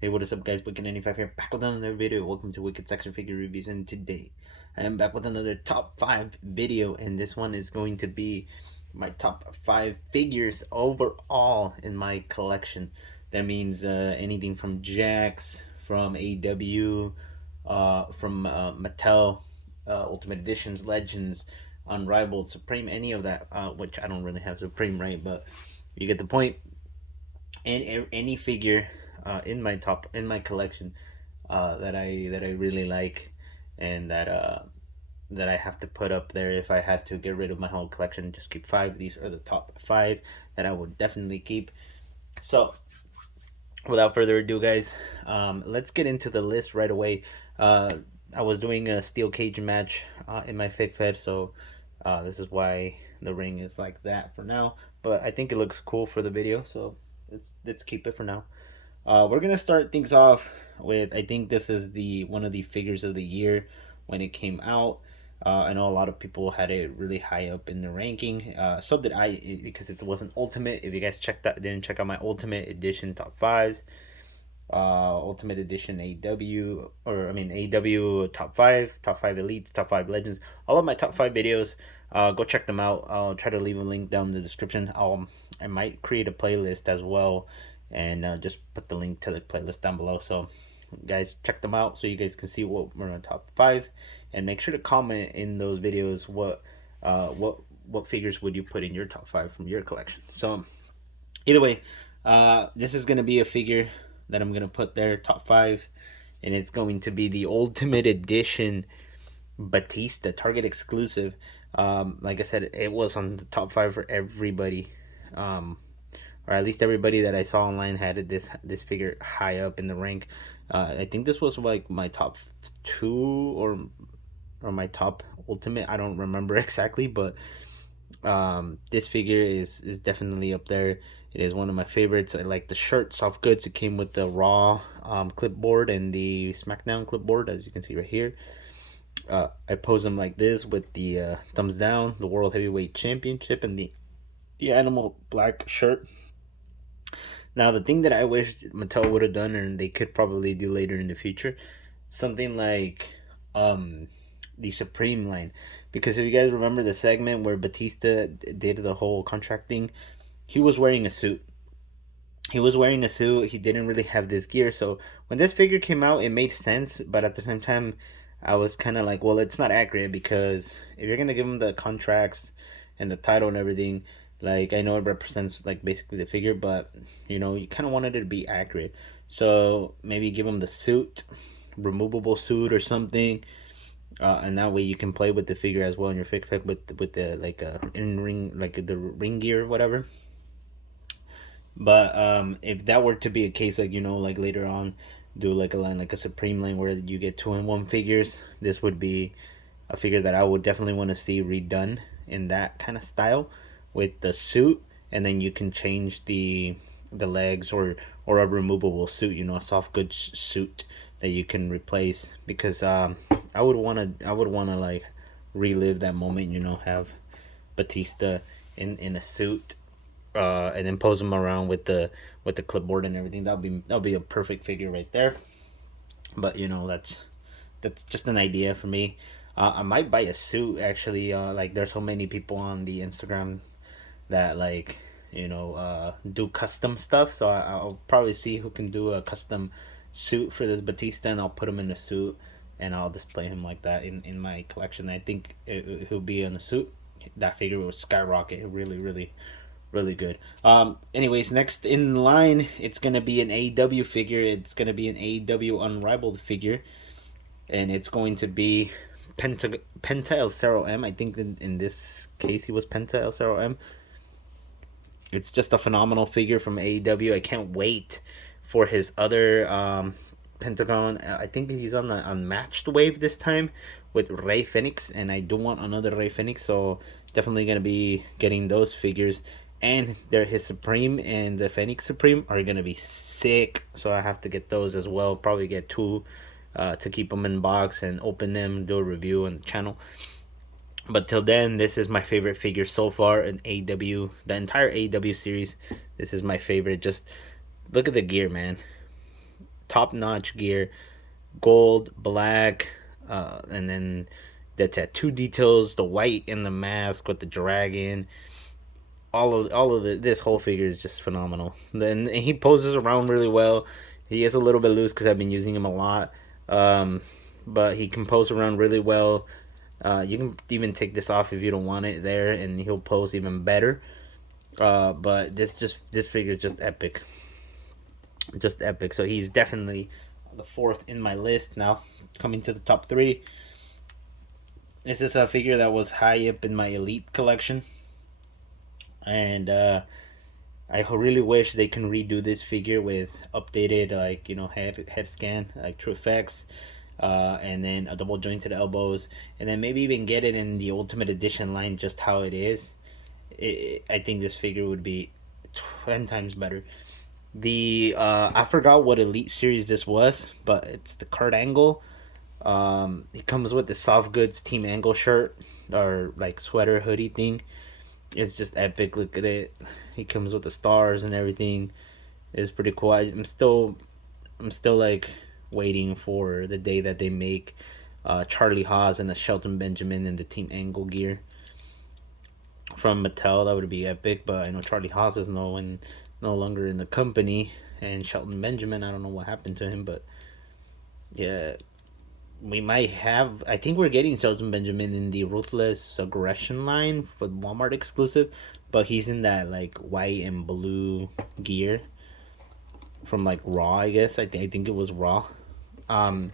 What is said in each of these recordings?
Hey, what is up, guys? Wicked95 here, back with another video. Welcome to Wicked Section Figure Reviews, and today I am back with another top 5 video, and this one is going to be my top 5 figures overall in my collection. That means anything from Jax, from AW, from Mattel, Ultimate Editions, Legends, Unrivaled, Supreme, any of that, which I don't really have Supreme, right? But you get the point. And any figure in my collection that I really like, and that I have to put up there if I had to get rid of my whole collection. Just keep 5. These are the top 5 that I would definitely keep. So without further ado, guys, let's get into the list right away. I was doing a steel cage match in my Fig Fed, so this is why the ring is like that for now. But I think it looks cool for the video, so let's keep it for now. We're gonna start things off with, I think this is the one of the figures of the year when it came out. I know a lot of people had it really high up in the ranking. So did I, because it wasn't Ultimate. If you guys didn't check out my Ultimate Edition top 5s, Ultimate Edition AW, or I mean AW top 5, top 5 elites, top 5 legends, all of my top 5 videos. Go check them out. I'll try to leave a link down in the description. I might create a playlist as well, and just put the link to the playlist down below, so guys check them out so you guys can see what were on top 5, and make sure to comment in those videos what figures would you put in your top 5 from your collection. So either way, this is going to be a figure that I'm going to put there, top 5, and it's going to be the Ultimate Edition Batista, Target exclusive. Like I said, it was on the top 5 for everybody, or at least everybody that I saw online had this figure high up in the rank. I think this was like my top 2, or my top Ultimate. I don't remember exactly, but this figure is definitely up there. It is one of my favorites. I like the shirt, soft goods. It came with the Raw clipboard and the SmackDown clipboard, as you can see right here. I pose him like this with the thumbs down, the World Heavyweight Championship, and the animal black shirt. Now, the thing that I wish Mattel would have done, and they could probably do later in the future, something like the Supreme line. Because if you guys remember the segment where Batista did the whole contract thing, he was wearing a suit. He was wearing a suit. He didn't really have this gear. So when this figure came out, it made sense. But at the same time, I was kind of like, well, it's not accurate, because if you're going to give him the contracts and the title and everything, like, I know it represents like basically the figure, but you kind of wanted it to be accurate. So maybe give him the suit, removable suit or something, and that way you can play with the figure as well in your fig fig with the like in ring, like the ring gear or whatever. But if that were to be a case, like like later on, do like a line, like a Supreme line where you get 2-in-1 figures, this would be a figure that I would definitely want to see redone in that kind of style with the suit, and then you can change the legs, or a removable suit, a soft goods suit that you can replace, because I would want to like relive that moment, have Batista in a suit, and then pose him around with the clipboard and everything. That'll be a perfect figure right there. But that's just an idea for me. I might buy a suit, actually. Like, there's so many people on the Instagram that, like, do custom stuff. So I'll probably see who can do a custom suit for this Batista, and I'll put him in a suit, and I'll display him like that in my collection. I think he'll be in a suit. That figure will skyrocket. Really, really, really good. Anyways, next in line, it's gonna be an AW figure. It's gonna be an AW Unrivaled figure, and it's going to be Penta El Cero M. I think in this case he was Penta El Cero M. It's just a phenomenal figure from AEW. I can't wait for his other Pentagon. I think he's on the unmatched wave this time with Rey Fenix, and I do want another Rey Fenix, so definitely gonna be getting those figures. And they're his Supreme and the Phoenix Supreme are gonna be sick, so I have to get those as well. Probably get 2 to keep them in box and open them, do a review on the channel. But till then, this is my favorite figure so far in AW. The entire AW series, this is my favorite. Just look at the gear, man. top-notch gear, gold, black, and then the tattoo details, the white and the mask with the dragon. This whole figure is just phenomenal. Then he poses around really well. He is a little bit loose because I've been using him a lot, um, but he can pose around really well. You can even take this off if you don't want it there, and he'll pose even better. But this figure is just epic, just epic. So he's definitely the fourth in my list. Now coming to the top three. This is a figure that was high up in my elite collection, and I really wish they can redo this figure with updated, like, head scan, like true effects, and then a double jointed elbows, and then maybe even get it in the Ultimate Edition line just how it is. I think this figure would be 10 times better. The I forgot what Elite series this was, but it's the Kurt Angle. It comes with the Soft Goods Team Angle shirt, or like sweater hoodie thing. It's just epic. Look at it. He comes with the stars and everything. It's pretty cool. I'm still like waiting for the day that they make Charlie Haas and the Shelton Benjamin and the Team Angle gear from Mattel. That would be epic. But I know Charlie Haas is no longer in the company, and Shelton Benjamin, I don't know what happened to him, but yeah, we might have. I think we're getting Shelton Benjamin in the Ruthless Aggression line for Walmart exclusive, but he's in that like white and blue gear from like Raw, I guess. I think it was Raw. And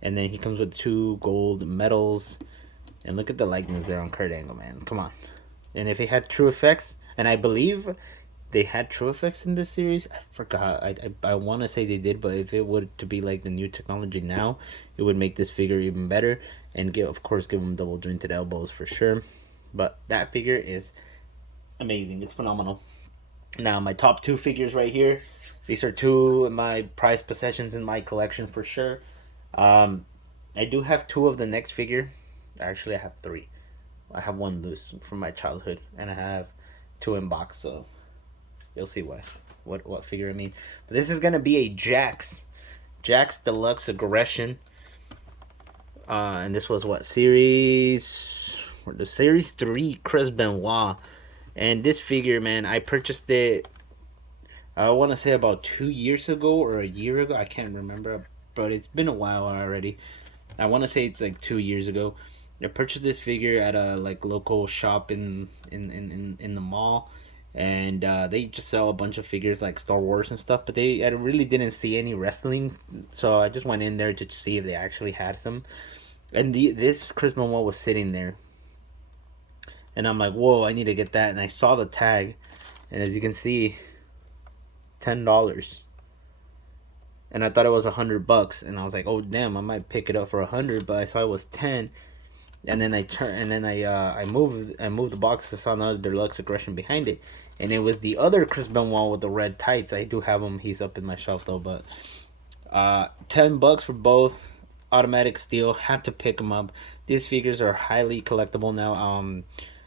then he comes with 2 gold medals, and look at the likeness there on Kurt Angle, man. Come on. And if he had true effects, and I believe they had true effects in this series. I forgot. I want to say they did, but if it would to be like the new technology now, it would make this figure even better, and give him double jointed elbows for sure. But that figure is amazing. It's phenomenal. Now my top 2 figures right here. These are 2 of my prized possessions in my collection for sure. I do have 2 of the next figure. Actually, I have 3. I have 1 loose from my childhood, and I have 2 in box. So you'll see what figure I mean. But this is gonna be a Jax Deluxe Aggression. And this was the series 3 Chris Benoit. And this figure, man, I purchased it, I want to say about 2 years ago or a year ago. I can't remember, but it's been a while already. I want to say it's like 2 years ago. I purchased this figure at a like local shop in the mall, and they just sell a bunch of figures like Star Wars and stuff. But I really didn't see any wrestling, so I just went in there to see if they actually had some. And this Chris Benoit was sitting there, and I'm like, whoa, I need to get that. And I saw the tag, and as you can see, $10. And I thought it was $100, and I was like, oh damn, I might pick it up for 100, but I saw it was 10. And then I moved the box. I saw another Deluxe Aggression behind it, and it was the other Chris Benoit with the red tights. I do have him. He's up in my shelf though. But $10 for both. Automatic steal. Had to pick them up. These figures are highly collectible now.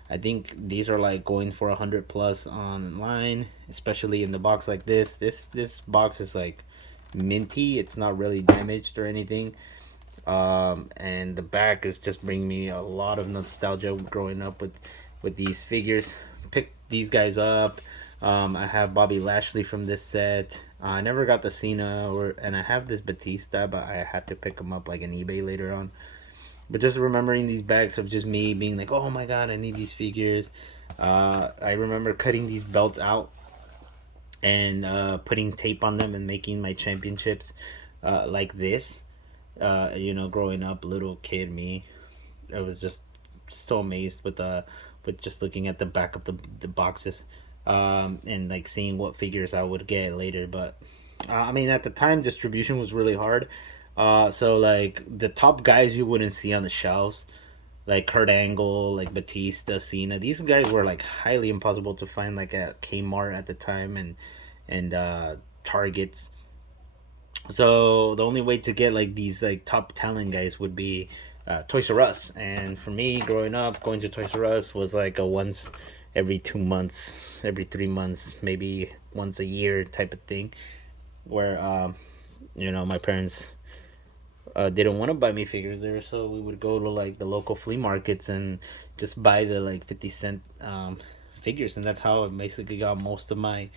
I think these are like going for 100 plus online, especially in the box like this. This box is like minty. It's not really damaged or anything. And the back is just bringing me a lot of nostalgia growing up with these figures. Pick these guys up. I have Bobby Lashley from this set. I never got the Cena, and I have this Batista, but I had to pick them up like on eBay later on. But just remembering these bags of just me being like, oh my god, I need these figures. I remember cutting these belts out and putting tape on them and making my championships like this. Growing up, little kid me, I was just so amazed with just looking at the back of the boxes, and like seeing what figures I would get later. But I mean, at the time, distribution was really hard. So like the top guys you wouldn't see on the shelves, like Kurt Angle, like Batista, Cena. These guys were like highly impossible to find, like at Kmart at the time, and Targets. So the only way to get like these like top talent guys would be Toys R Us. And for me, growing up, going to Toys R Us was like a once every 2 months, every 3 months, maybe once a year type of thing, where my parents didn't want to buy me figures there, so we would go to like the local flea markets and just buy the like 50 cent figures, and that's how I basically got most of my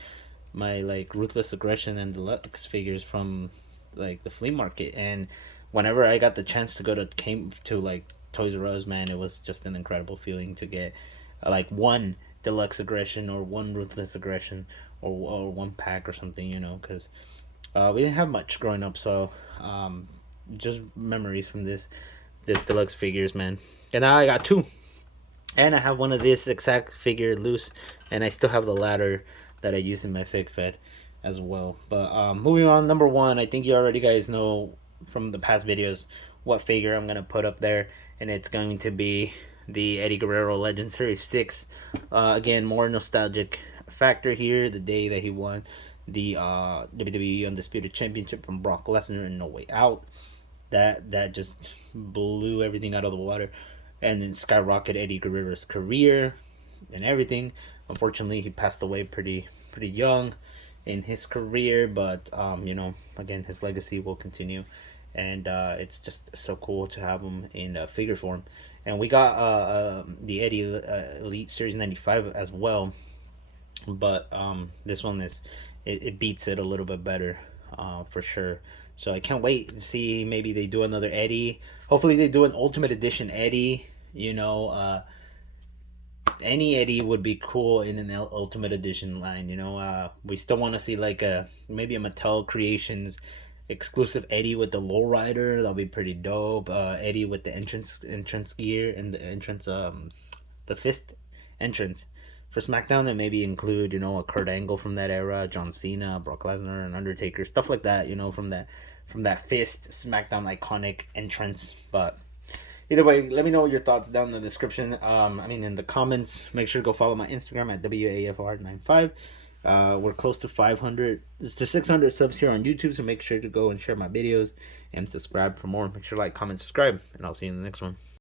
like Ruthless Aggression and Deluxe figures from like the flea market. And whenever I got the chance to go to came to like Toys R Us, man, it was just an incredible feeling to get like one Deluxe Aggression or one Ruthless Aggression or one pack or something, because we didn't have much growing up, so just memories from this deluxe figures, man. And now I got two, and I have one of this exact figure loose, and I still have the ladder that I use in my Fig Fed as well. But moving on, number one, I think you already guys know from the past videos what figure I'm gonna put up there, and it's going to be the Eddie Guerrero Legend Series 6. Again, more nostalgic factor here, the day that he won the WWE Undisputed Championship from Brock Lesnar in No Way Out. That just blew everything out of the water, and then skyrocketed Eddie Guerrero's career and everything. Unfortunately, he passed away pretty young in his career, but again, his legacy will continue, and it's just so cool to have him in figure form. And we got the Eddie Elite Series 95 as well, but this one it beats it a little bit better, for sure. So I can't wait to see, maybe they do another Eddie. Hopefully they do an Ultimate Edition Eddie. Any Eddie would be cool in an Ultimate Edition line. We still want to see like maybe a Mattel Creations exclusive Eddie with the lowrider. That'll be pretty dope. Eddie with the entrance gear and the entrance the fist entrance for SmackDown, and maybe include a Kurt Angle from that era, John Cena, Brock Lesnar, and Undertaker, stuff like that. From that fist SmackDown iconic entrance. But either way, let me know your thoughts down in the description. In the comments. Make sure to go follow my Instagram at WAFR95. We're close to 500 to 600 subs here on YouTube, so make sure to go and share my videos and subscribe for more. Make sure to like, comment, subscribe, and I'll see you in the next one.